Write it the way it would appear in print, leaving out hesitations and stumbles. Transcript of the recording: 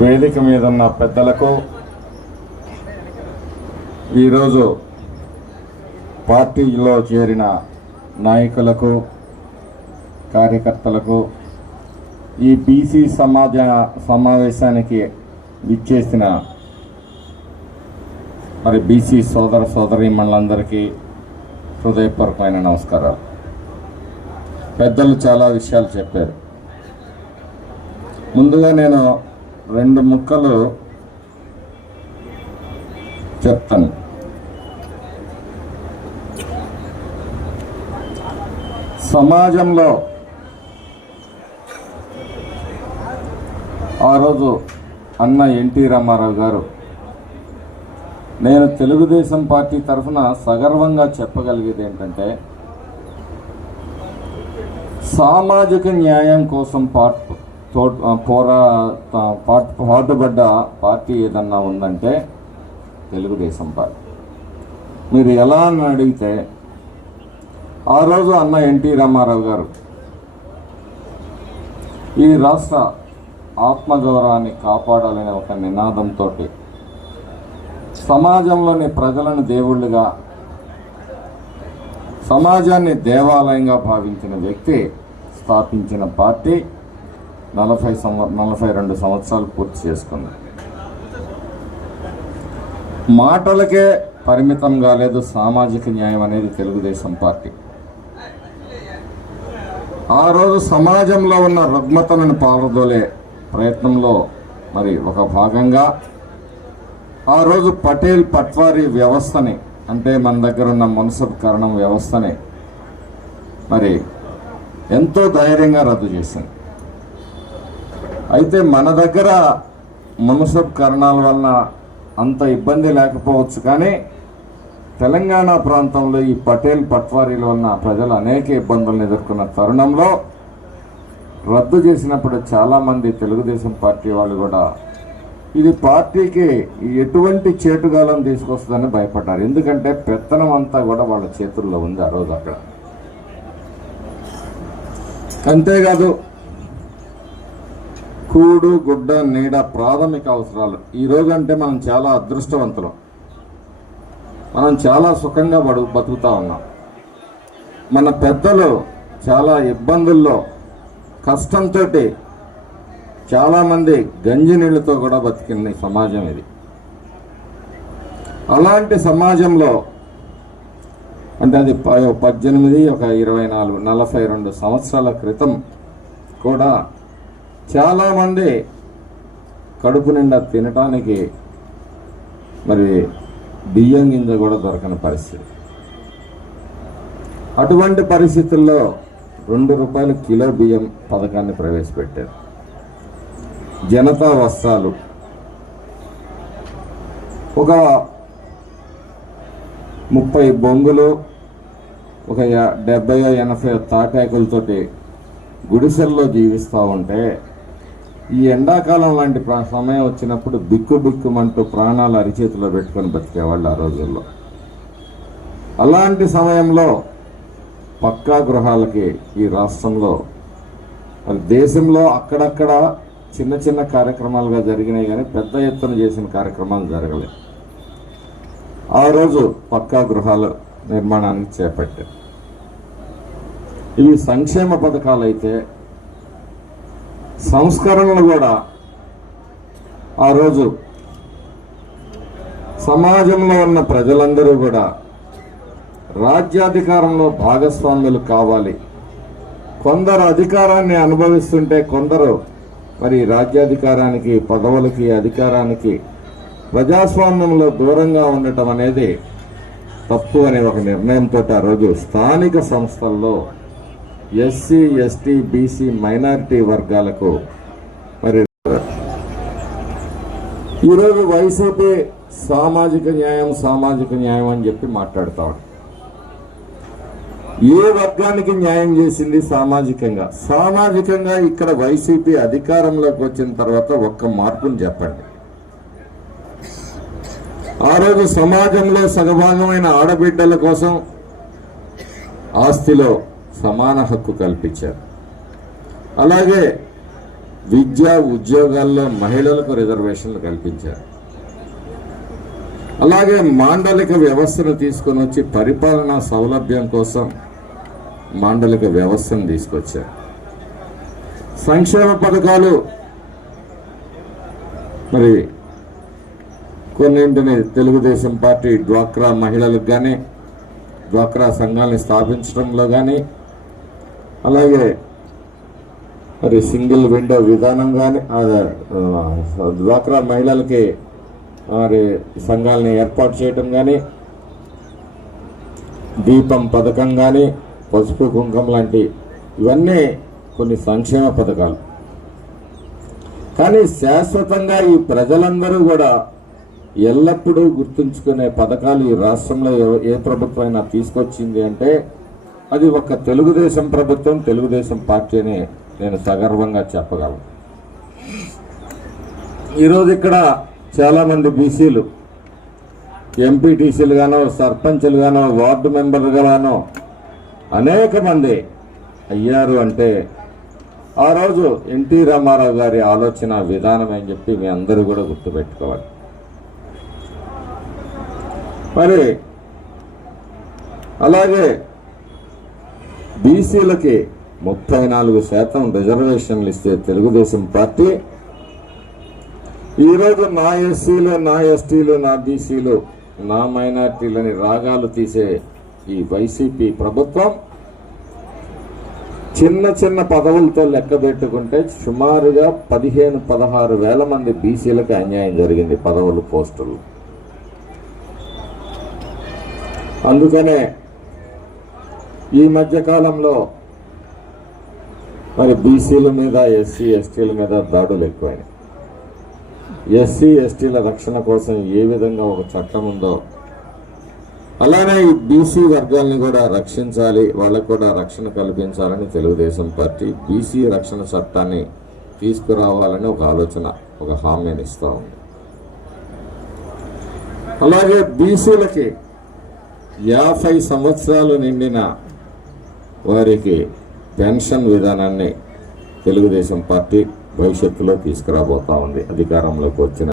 వేదిక మీద ఉన్న పెద్దలకు, ఈరోజు పార్టీలో చేరిన నాయకులకు, కార్యకర్తలకు, ఈ బీసీ సమావేశానికి ఇచ్చేసిన మరి బీసీ సోదర సోదరీమణులందరికీ హృదయపూర్వకమైన నమస్కారాలు. పెద్దలు చాలా విషయాలు చెప్పారు. ముందుగా నేను 2 ముక్కలు చెప్తాను. సమాజంలో ఆ రోజు అన్న ఎన్టీ రామారావు గారు, నేను తెలుగుదేశం పార్టీ తరఫున సగర్వంగా చెప్పగలిగేది ఏంటంటే, సామాజిక న్యాయం కోసం పాటుపడ్డ పార్టీ ఏదన్నా ఉందంటే తెలుగుదేశం పార్టీ. మీరు ఎలా అని అడిగితే, ఆ రోజు అన్న ఎన్టీ రామారావు గారు ఈ రాష్ట్ర ఆత్మగౌరవాన్ని కాపాడాలనే ఒక నినాదంతో సమాజంలోని ప్రజలను దేవుళ్ళుగా, సమాజాన్ని దేవాలయంగా భావించిన వ్యక్తి స్థాపించిన పార్టీ 42 సంవత్సరాలు పూర్తి చేసుకుంది. మాటలకే పరిమితం కాలేదు సామాజిక న్యాయం అనేది తెలుగుదేశం పార్టీ. ఆ రోజు సమాజంలో ఉన్న రుగ్మతలను పారదోలే ప్రయత్నంలో మరి ఒక భాగంగా ఆ రోజు పటేల్ పట్వారీ వ్యవస్థని, అంటే మన దగ్గర ఉన్న మున్సిపల్ కరణం వ్యవస్థని మరి ఎంతో ధైర్యంగా రద్దు చేసింది. అయితే మన దగ్గర మున్సిపల్ కరణాల వలన అంత ఇబ్బంది లేకపోవచ్చు, కానీ తెలంగాణ ప్రాంతంలో ఈ పటేల్ పట్వారీల వలన ప్రజలు అనేక ఇబ్బందులను ఎదుర్కొన్న తరుణంలో రద్దు చేసినప్పుడు చాలామంది తెలుగుదేశం పార్టీ వాళ్ళు కూడా ఇది పార్టీకి ఎటువంటి చేటుగాలం తీసుకొస్తుందని భయపడ్డారు. ఎందుకంటే పెత్తనం అంతా కూడా వాళ్ళ చేతుల్లో ఉంది ఆ రోజు అక్కడ. అంతేకాదు, కూడు గుడ్డ నీడ ప్రాథమిక అవసరాలు ఈ రోజు అంటే మనం చాలా అదృష్టవంతులం. మనం చాలా సుఖంగా బతుకుతా ఉన్నాం. మన పెద్దలు చాలా ఇబ్బందుల్లో కష్టంతో చాలామంది గంజి నీళ్ళతో కూడా బతికిన సమాజం ఇది. అలాంటి సమాజంలో అంటే అది 18, 24, 42 సంవత్సరాల క్రితం కూడా చాలామంది కడుపు నిండా తినటానికి మరి బియ్యం గింజ కూడా దొరకని పరిస్థితి. అటువంటి పరిస్థితుల్లో ₹2 కిలో బియ్యం పథకాన్ని ప్రవేశపెట్టారు. జనతా వస్త్రాలు ఒక 30 బొంగులు, ఒక 70-80 తాటాకులతోటి గుడిసెల్లో జీవిస్తూ ఉంటే, ఈ ఎండాకాలం లాంటి సమయం వచ్చినప్పుడు బిక్కుబిక్కుమంటూ ప్రాణాలు అరిచేతిలో పెట్టుకొని బతికేవాళ్ళు ఆ రోజుల్లో. అలాంటి సమయంలో పక్కా గృహాలకి ఈ రాష్ట్రంలో మరి దేశంలో అక్కడక్కడ చిన్న చిన్న కార్యక్రమాలుగా జరిగినాయి, కానీ పెద్ద ఎత్తున చేసిన కార్యక్రమాలు జరగలేదు. ఆ రోజు పక్కా గృహాల నిర్మాణానికి చేపట్టారు. ఇవి సంక్షేమ పథకాలు అయితే, సంస్కరణలు కూడా ఆ రోజు సమాజంలో ఉన్న ప్రజలందరూ కూడా రాజ్యాధికారంలో భాగస్వాములు కావాలి. కొందరు అధికారాన్ని అనుభవిస్తుంటే కొందరు మరి రాజ్యాధికారానికి, పదవులకి, అధికారానికి, ప్రజాస్వామ్యంలో దూరంగా ఉండటం అనేది తప్పు అనే ఒక నిర్ణయంతో ఆ రోజు స్థానిక సంస్థల్లో ఎస్సీ, ఎస్టీ, బీసీ, మైనారిటీ వర్గాలకు మరి ఈరోజు వైసీపీ సామాజిక న్యాయం అని చెప్పి మాట్లాడుతా ఉంది. ఏ వర్గానికి న్యాయం చేసింది సామాజికంగా ఇక్కడ వైసీపీ అధికారంలోకి వచ్చిన తర్వాత ఒక్క మార్పుని చెప్పండి. ఆ రోజు సమాజంలో సగభాగమైన ఆడబిడ్డల కోసం ఆస్తిలో సమాన హక్కు కల్పించారు. అలాగే విద్య ఉద్యోగాల్లో మహిళలకు రిజర్వేషన్లు కల్పించారు. అలాగే మాండలిక వ్యవస్థను తీసుకొని వచ్చి పరిపాలనా సౌలభ్యం కోసం మాండలిక వ్యవస్థను తీసుకొచ్చారు. సంక్షేమ పథకాలు మరి కొన్నింటిని తెలుగుదేశం పార్టీ డ్వాక్రా మహిళలకు కానీ డ్వాక్రా సంఘాన్ని స్థాపించడంలో కానీ, అలాగే మరి సింగిల్ విండో విధానం కానీ, డ్వాక్రా మహిళలకి మరి సంఘాలని ఏర్పాటు చేయటం కానీ, దీపం పథకం కానీ, పసుపు కుంకం లాంటి ఇవన్నీ కొన్ని సంక్షేమ పథకాలు. కానీ శాశ్వతంగా ఈ ప్రజలందరూ కూడా ఎల్లప్పుడూ గుర్తుంచుకునే పథకాలు ఈ రాష్ట్రంలో ఏ ప్రభుత్వం అయినా తీసుకొచ్చింది అంటే అది ఒక తెలుగుదేశం ప్రభుత్వం, తెలుగుదేశం పార్టీ అని నేను సగర్వంగా చెప్పగలను. ఈరోజు ఇక్కడ చాలామంది బీసీలు ఎంపీటీసీలు గానో, సర్పంచ్లు గానో, వార్డు మెంబర్లు గానో అనేక మంది అయ్యారు అంటే ఆ రోజు ఎన్టీ రామారావు గారి ఆలోచన విధానం అని చెప్పి మీ అందరూ కూడా గుర్తుపెట్టుకోవాలి. మరి అలాగే బీసీలకి 34% రిజర్వేషన్లు ఇస్తే తెలుగుదేశం పార్టీ ఈరోజు నా ఎస్సీలు, నా ఎస్టీలు, నా బీసీలు, నా మైనార్టీలని రాగాలు తీసే ఈ వైసీపీ ప్రభుత్వం చిన్న చిన్న పదవులతో లెక్క పెట్టుకుంటే సుమారుగా 15-16 వేల మంది బీసీలకి అన్యాయం జరిగింది పదవులు, పోస్టులు. అందుకనే ఈ మధ్య కాలంలో మరి బీసీల మీద, ఎస్సీ ఎస్టీల మీద దాడులు ఎక్కువైనాయి. ఎస్సీ ఎస్టీల రక్షణ కోసం ఏ విధంగా ఒక చట్టం ఉందో అలానే ఈ బీసీ వర్గాల్ని కూడా రక్షించాలి, వాళ్ళకు కూడా రక్షణ కల్పించాలని తెలుగుదేశం పార్టీ బీసీ రక్షణ చట్టాన్ని తీసుకురావాలని ఒక ఆలోచన, ఒక హామీని ఇస్తూ ఉంది. అలాగే బీసీలకి 50 సంవత్సరాలు నిండిన వారికి పెన్షన్ విధానాన్ని తెలుగుదేశం పార్టీ భవిష్యత్తులో తీసుకురాబోతా ఉంది అధికారంలోకి వచ్చిన